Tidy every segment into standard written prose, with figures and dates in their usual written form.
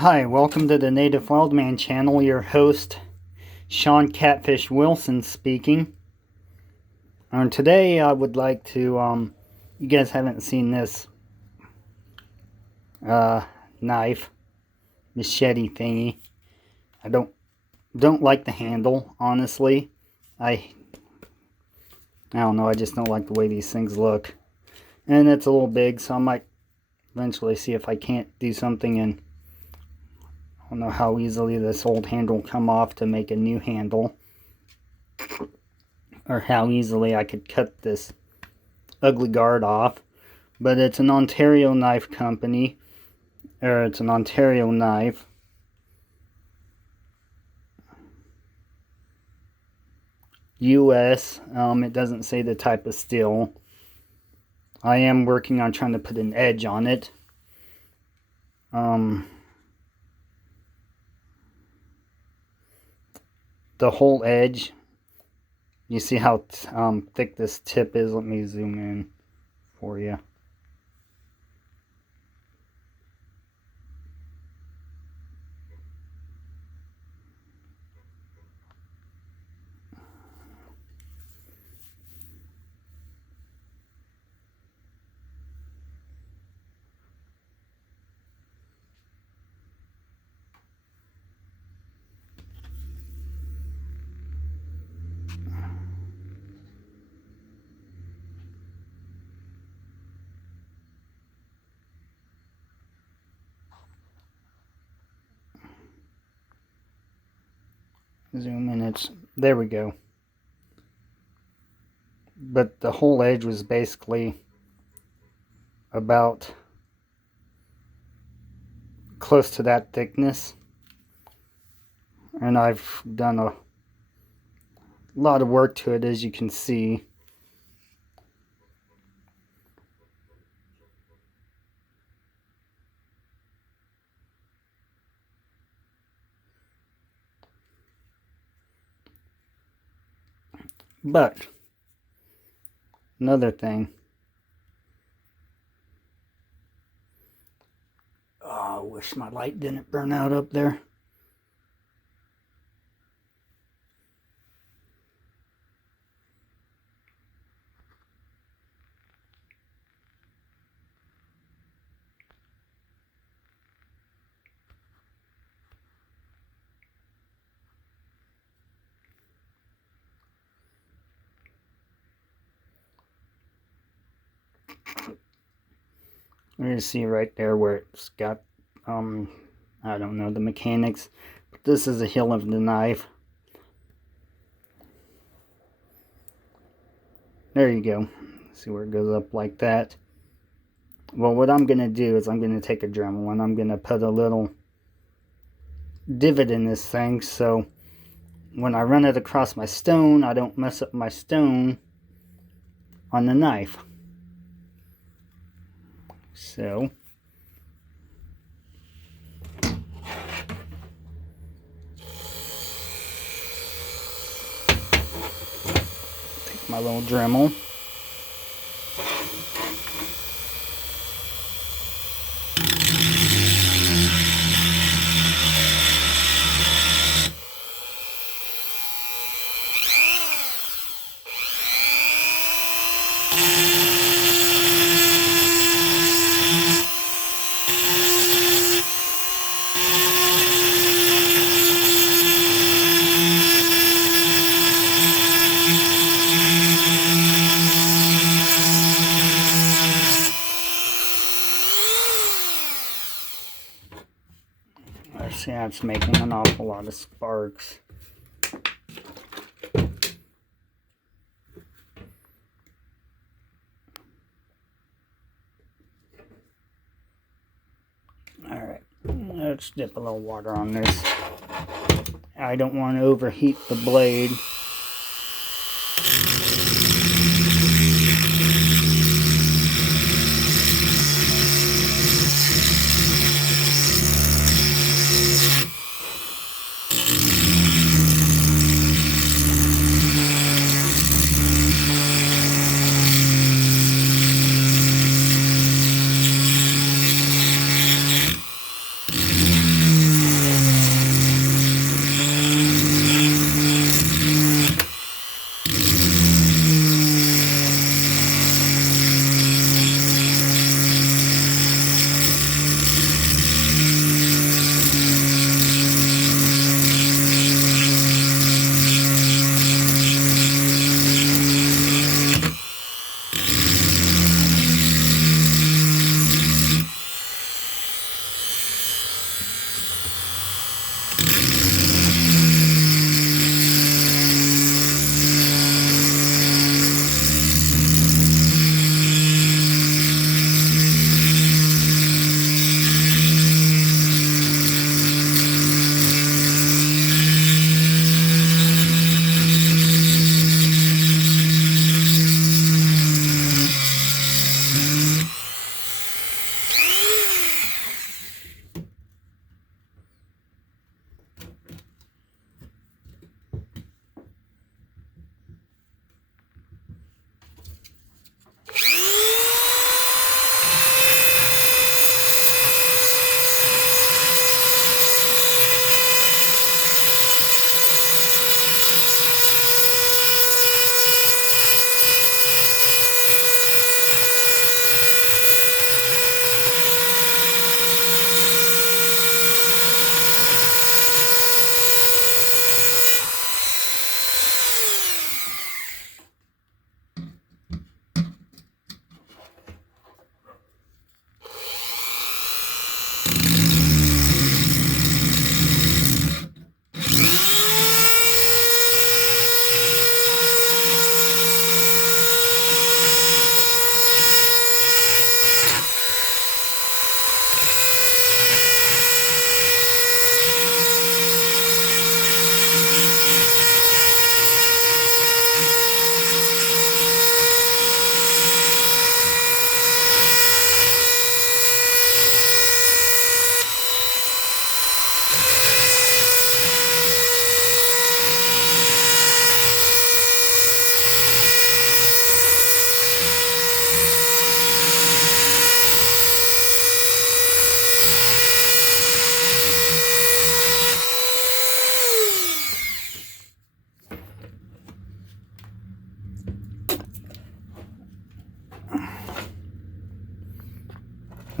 Hi, welcome to the Native Wildman channel. Your host, Sean Catfish Wilson speaking. And today I would like to, you guys haven't seen this knife, machete thingy. I don't like the handle, honestly. I don't know, I just don't like the way these things look. And it's a little big, so I might eventually see if I can't do something, and I don't know how easily this old handle will come off to make a new handle, or how easily I could cut this ugly guard off. But it's an Ontario knife company, or it's an Ontario knife. US, it doesn't say the type of steel. I am working on trying to put an edge on it. The whole edge, you see how thick this tip is? Let me zoom in for you. Zoom in, there we go. But the whole edge was basically about close to that thickness. And I've done a lot of work to it, as you can see. But another thing, oh, I wish my light didn't burn out up there. You see right there where it's got, I don't know the mechanics, but this is the heel of the knife. There you go. See where it goes up like that. Well, what I'm going to do is I'm going to take a Dremel and I'm going to put a little divot in this thing, so when I run it across my stone, I don't mess up my stone on the knife. So take my little Dremel. See, that's making an awful lot of sparks. Alright, let's dip a little water on this. I don't want to overheat the blade.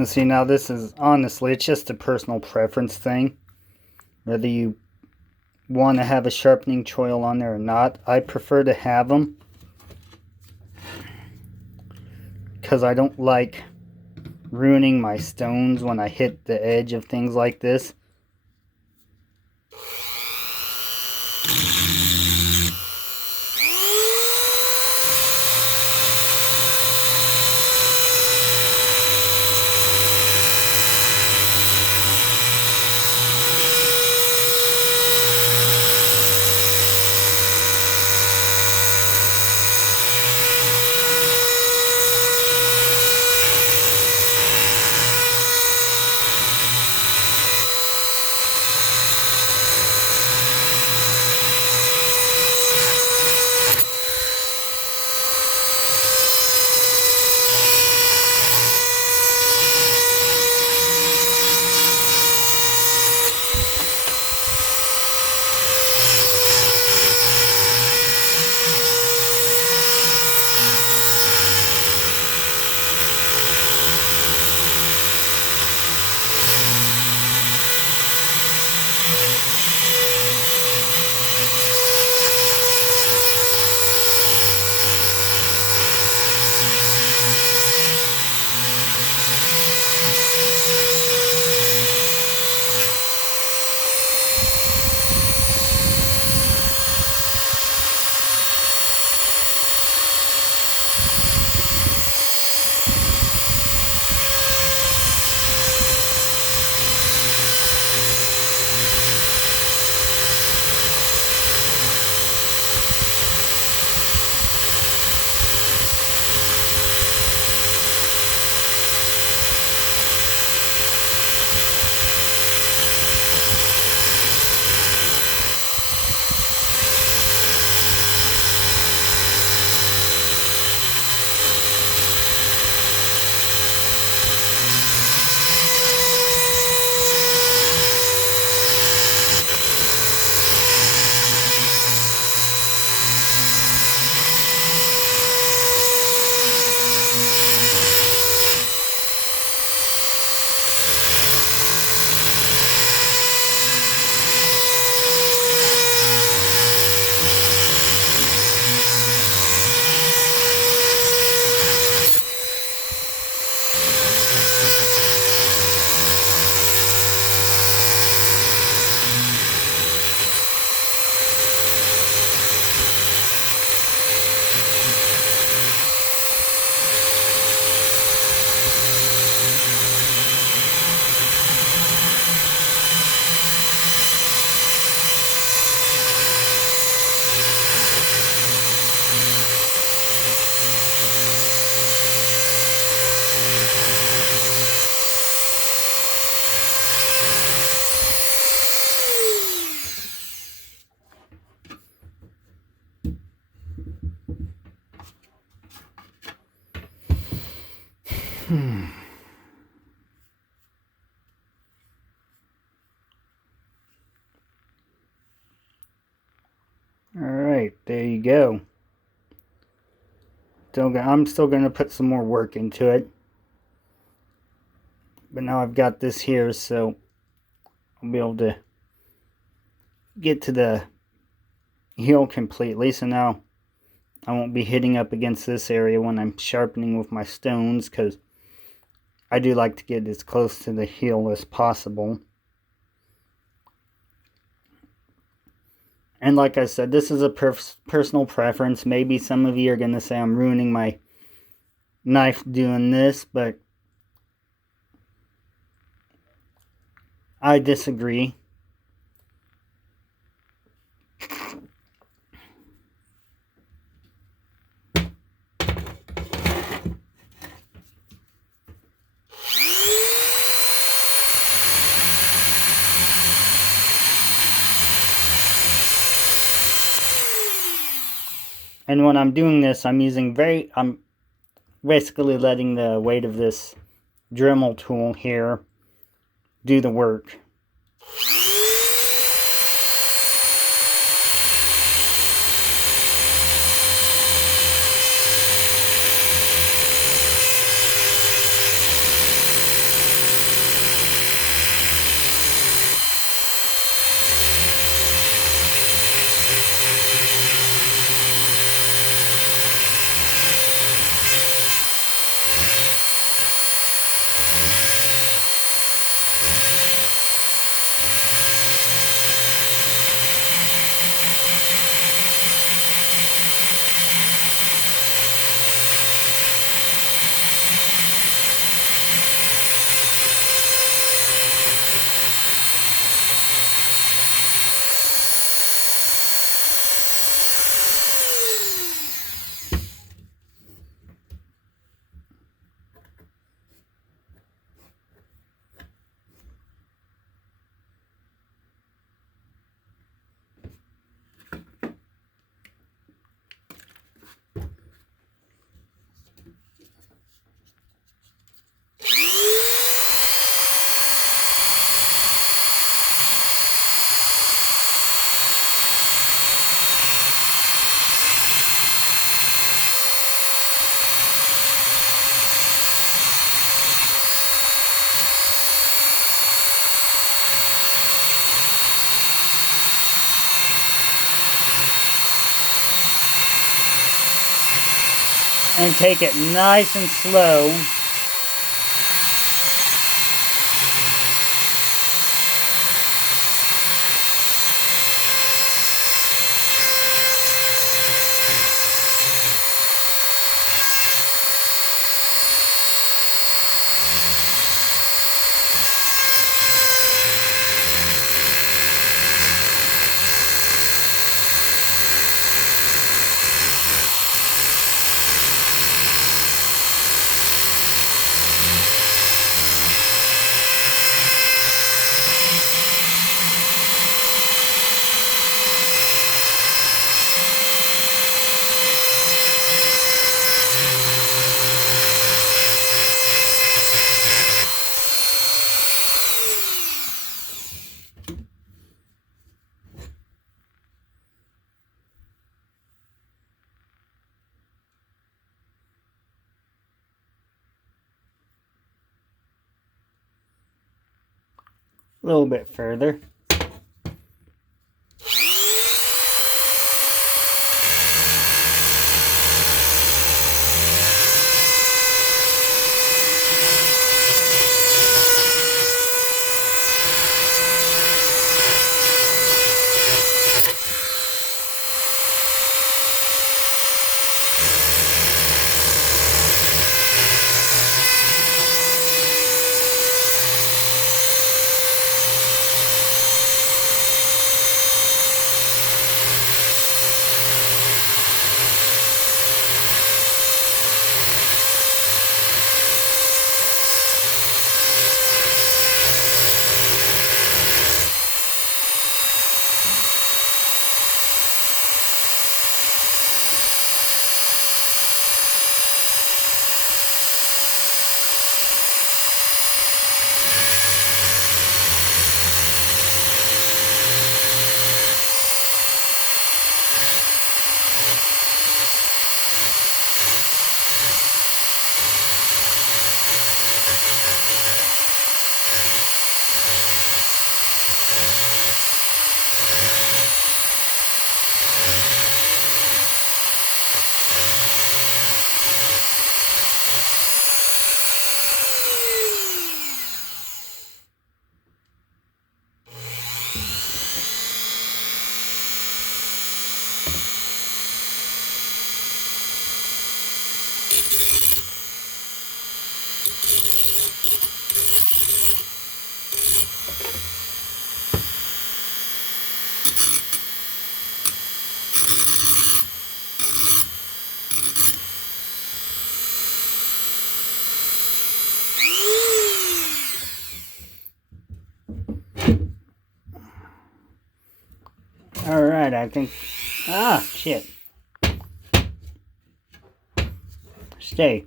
And see, now this is, honestly, it's just a personal preference thing. Whether you want to have a sharpening choil on there or not. I prefer to have them because I don't like ruining my stones when I hit the edge of things like this. Alright, there you go. I'm still going to put some more work into it. But now I've got this here, so I'll be able to get to the heel completely. So now I won't be hitting up against this area when I'm sharpening with my stones, because I do like to get as close to the heel as possible. And like I said, this is a personal preference. Maybe some of you are going to say I'm ruining my knife doing this, but I disagree. And when I'm doing this, I'm basically letting the weight of this Dremel tool here do the work. and take it nice and slow. A little bit further. Alright, I think... Ah, shit. Stay.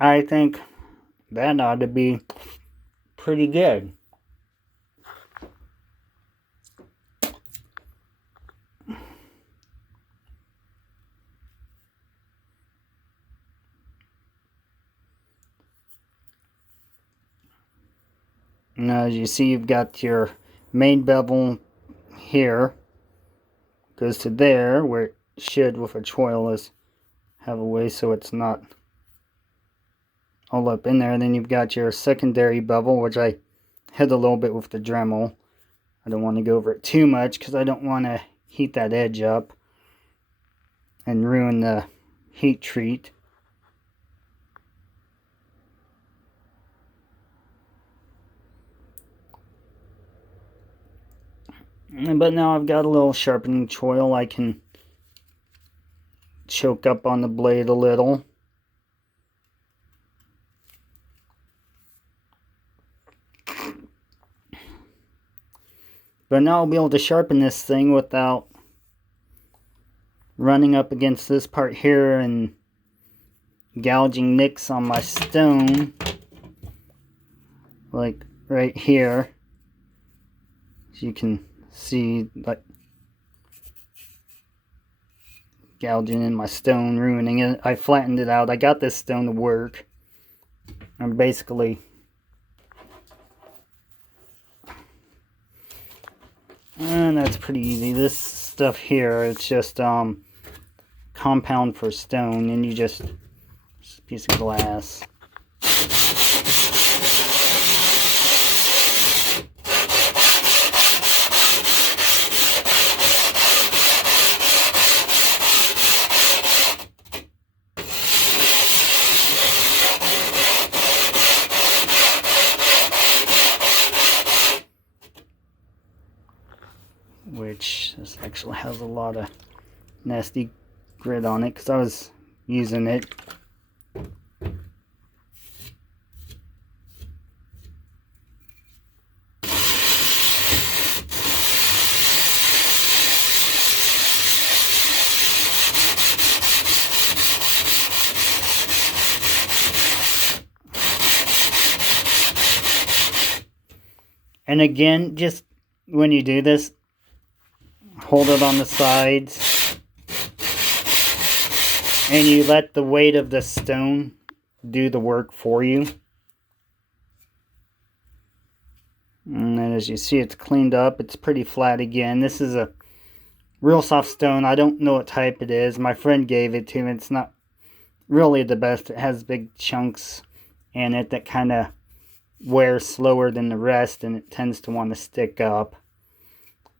I think that ought to be pretty good. Now, as you see, you've got your main bevel here. Goes to there, where it should with a choil have a way so it's not all up in there. And then you've got your secondary bevel, which I hit a little bit with the Dremel. I don't want to go over it too much because I don't want to heat that edge up and ruin the heat treat. But now I've got a little sharpening choil. I can choke up on the blade a little. But now I'll be able to sharpen this thing without running up against this part here and gouging nicks on my stone. Like right here. As you can see, like gouging in my stone, ruining it. I flattened it out. I got this stone to work. I'm basically... And that's pretty easy. This stuff here. It's just compound for stone, and you just a piece of glass. Which this actually has a lot of nasty grit on it because I was using it. And again, just when you do this, hold it on the sides and you let the weight of the stone do the work for you. And then as you see, it's cleaned up. It's pretty flat again. This is a real soft stone. I don't know what type it is. My friend gave it to me. It's not really the best. It has big chunks in it that kind of wears slower than the rest, and it tends to want to stick up.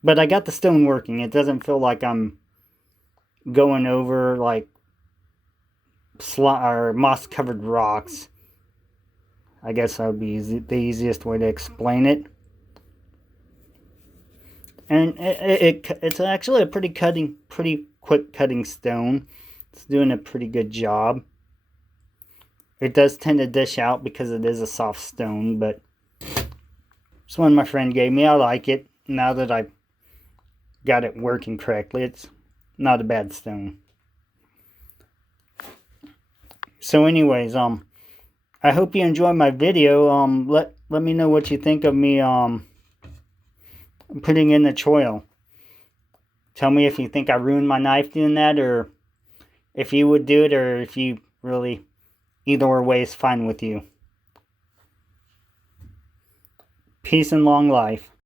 But I got the stone working. It doesn't feel like I'm going over like moss-covered rocks. I guess that would be the easiest way to explain it. And it's actually a pretty quick cutting stone. It's doing a pretty good job. It does tend to dish out because it is a soft stone, but it's one my friend gave me. I like it. Now that I've got it working correctly, it's not a bad stone. So anyways, I hope you enjoyed my video. Let me know what you think of me putting in the choil. Tell me if you think I ruined my knife doing that, or if you would do it, or if you really, either way is fine with you. Peace and long life.